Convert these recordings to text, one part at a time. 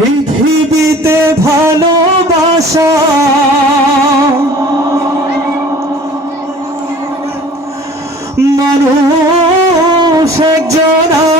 পৃথিবীতে ভালোবাসা। মানুষ একজনা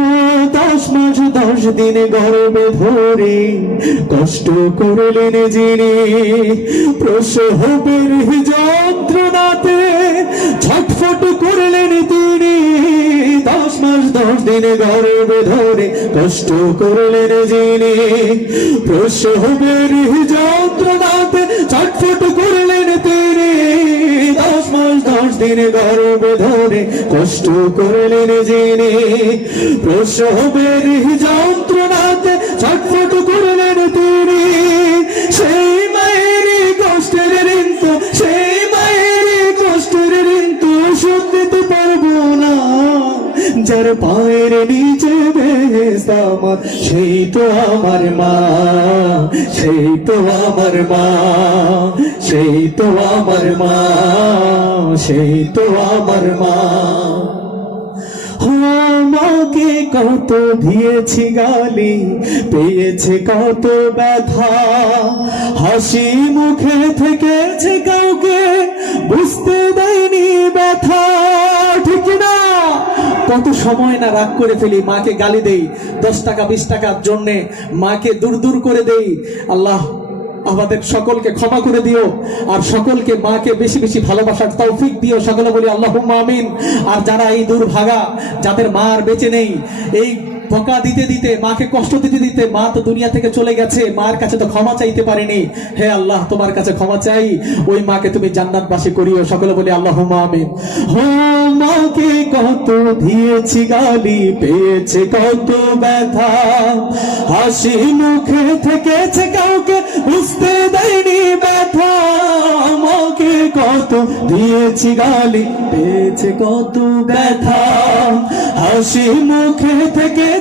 দশ মাস দশ ধরে কষ্ট করলেন যন্ত্রণাতে ছটফট করলেন তিনি। দশ মাস, দশ দিন গর্বে ধরে কষ্ট করলেন যিনি। প্রসবের যন্ত্রণাতে ছটফট করলেন দিন গর্বে ধরে কষ্ট করলেন যিনি প্রসবের যন্ত্রণাতে ছটফট করলেন তিনি। সেই মায়ের কষ্টের ঋণ সেই মায়ের কষ্টের ঋণ তো দিতে পারব না। যার পায়ের নিচে আমার, সেই তো আমার মা, সেই তো আমার মা, সেই তো আমার মা। সেই তো আমার মা। মাকে কত দিয়েছি গালি, পেয়েছে কত ব্যথা। হাসি মুখে থেকেছে কাউকে, বুঝতে দেয়নি ব্যথা। ঠিক না? কত সময় না রাগ করে ফেলি, মাকে গালি দেই, দশ টাকা, বিশ টাকার জন্যে মাকে দূর দূর করে দেই। আল্লাহ আমাদের সকলকে ক্ষমা করে দিও, আর সকলকে মাকে বেশি বেশি ভালোবাসার তৌফিক দিও সকলে বলি আল্লাহ আমিন। আর যারা এই দুর্ভাগা, যাদের মা আর বেঁচে নেই, এই বকা দিতে দিতে, মাকে কষ্ট দিতে দিতে মা তো দুনিয়া থেকে চলে গেছে, মার কাছে তো ক্ষমা চাইতে পারেনি। হে আল্লাহ, তোমার কাছে ক্ষমা চাই, ওই মাকে তুমি জান্নাতবাসী করিও। সকলে বলি আল্লাহ আমিন। হো মাকে কত দিয়েছি গালি, পেয়েছে কত ব্যথা। হাসি মুখে থেকেছে কাউকে, বুঝতে দেয়নি ব্যথা। আমাকে কত দিয়েছি গালি, পেয়েছে কত ব্যথা। হাসি মুখে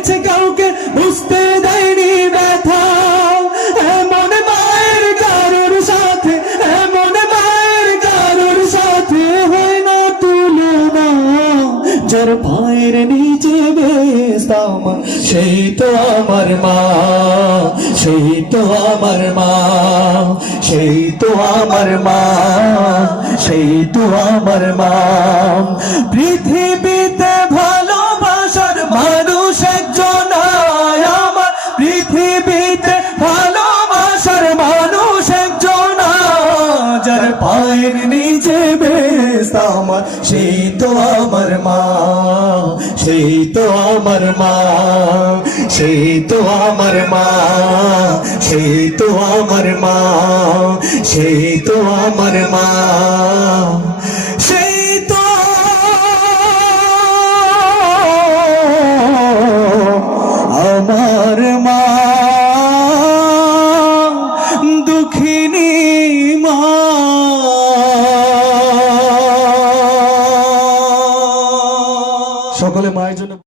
থেকেছে কাউকে বুঝতে দেয়নি ব্যথা। এমন মায়ের কারোর সাথে, এমন মায়ের কারোর সাথে হয় না তুলনা। যার পায়ের নিচে বেস্ত আমার সেই তো আমার মা, সেই তো আমার মা, সেই তো আমার মা, সেই তো আমার মা। পৃথিবীতে সেই তো আমার মা, সেই তো আমার মা, সেই তো আমার মা, সেই তো আমার মা, সেই তো আমার মা। সকলে মায়ের জন্য